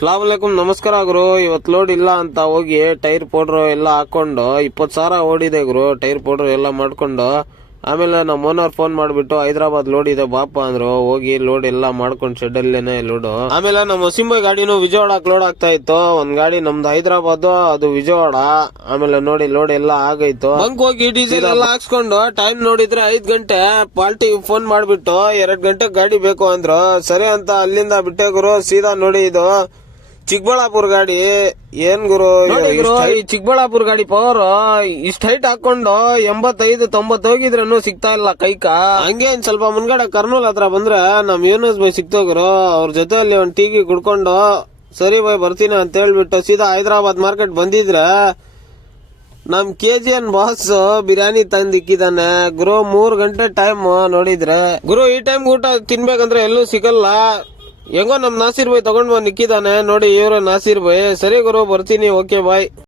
ಸಲಾಮ್ ಅಲೈಕುಂ, ನಮಸ್ಕಾರ ಗುರು. ಇವತ್ ಲೋಡ್ ಇಲ್ಲ ಅಂತ ಹೋಗಿ ಟೈರ್ ಪೌಡರ್ ಎಲ್ಲ ಹಾಕೊಂಡು 20,000 ಓಡಿದೆ ಗುರು. ಟೈರ್ ಪೌಡರ್ ಎಲ್ಲ ಮಾಡ್ಕೊಂಡು ಆಮೇಲೆ ನಮ್ಮ ಓನರ್ ಫೋನ್ ಮಾಡ್ಬಿಟ್ಟು ಹೈದರಾಬಾದ್ ಲೋಡ್ ಇದೆ ಬಾಪ ಅಂದ್ರು. ಹೋಗಿ ಲೋಡ್ ಎಲ್ಲ ಮಾಡ್ಕೊಂಡು ಶೆಡ್ ಅಲ್ಲೇನೆ ಲೋಡ್. ಆಮೇಲೆ ನಮ್ಮ ವಸೀಂಬಾಯ್ ಗಾಡಿನೂ ವಿಜಯವಾಡಕ್ ಲೋಡ್ ಆಗ್ತಾ ಇತ್ತು. ಒಂದ್ ಗಾಡಿ ನಮ್ದು ಹೈದರಾಬಾದ್, ಅದು ವಿಜಯವಾಡ. ಆಮೇಲೆ ನೋಡಿ ಲೋಡ್ ಎಲ್ಲ ಆಗೈತು. ಬಂಕ್ ಹೋಗಿ ಡೀಸೆಲ್ ಎಲ್ಲ ಹಾಕ್ಸ್ಕೊಂಡು ಟೈಮ್ ನೋಡಿದ್ರೆ 5 ಗಂಟೆ. ಪಾಲ್ಟಿ ಫೋನ್ ಮಾಡ್ಬಿಟ್ಟು 2 ಗಂಟೆ ಗಾಡಿ ಬೇಕು ಅಂದ್ರು. ಸರಿ ಅಂತ ಅಲ್ಲಿಂದ ಬಿಟ್ಟೆ ಗುರು. ಸೀದಾ ನೋಡಿ ಇದು ಚಿಕ್ಕಬಳ್ಳಾಪುರ ಗಾಡಿ. ಏನ್ ಗುರು ಈ ಚಿಕ್ಕಬಳ್ಳಾಪುರ ಗಾಡಿ ಪವರ್ ಇಷ್ಟ ಹೈಟ್ ಹಾಕೊಂಡು 85-90 ಹೋಗಿದ್ರೂ ಸಿಗ್ತಾ ಇಲ್ಲ ಕೈಕ. ಹಂಗೆ ಸ್ವಲ್ಪ ಮುನ್ಗಡೆ ಕರ್ನೂಲ್ ಹತ್ರ ಬಂದ್ರೆ ನಮ್ ಯೂನಸ್ ಬೈ ಸಿಕ್ತೋಗ್ರು. ಅವ್ರ ಜೊತೆಯಲ್ಲಿ ಒಂದ್ ಟೀಗಿ ಕುಡ್ಕೊಂಡು ಸರಿ ಬೈ ಬರ್ತೀನಿ ಅಂತ ಹೇಳ್ಬಿಟ್ಟು ಸೀದಾ ಹೈದರಾಬಾದ್ ಮಾರ್ಕೆಟ್ ಬಂದಿದ್ರೆ ನಮ್ KGN ಬಾಸ್ ಬಿರಿಯಾನಿ ತಂದಿಕ್ಕಿದಾನೆ ಗುರು. 3 ಗಂಟೆ ಟೈಮ್ ನೋಡಿದ್ರೆ ಗುರು. ಈ ಟೈಮ್ ಊಟ ತಿನ್ಬೇಕಂದ್ರೆ ಎಲ್ಲೂ ಸಿಗಲ್ಲ. ಹೆಂಗೋ ನಮ್ ನಾಸೀರ್ ಬೈ ತಗೊಂಡ್ ಬಂದ್ ನಿಕ್ಕಿದಾನೆ ನೋಡಿ. ಇವ್ರ ನಾಸೀರ್ ಬೈ. ಸರಿ ಗುರು ಬರ್ತೀನಿ, ಓಕೆ ಬಾಯ್.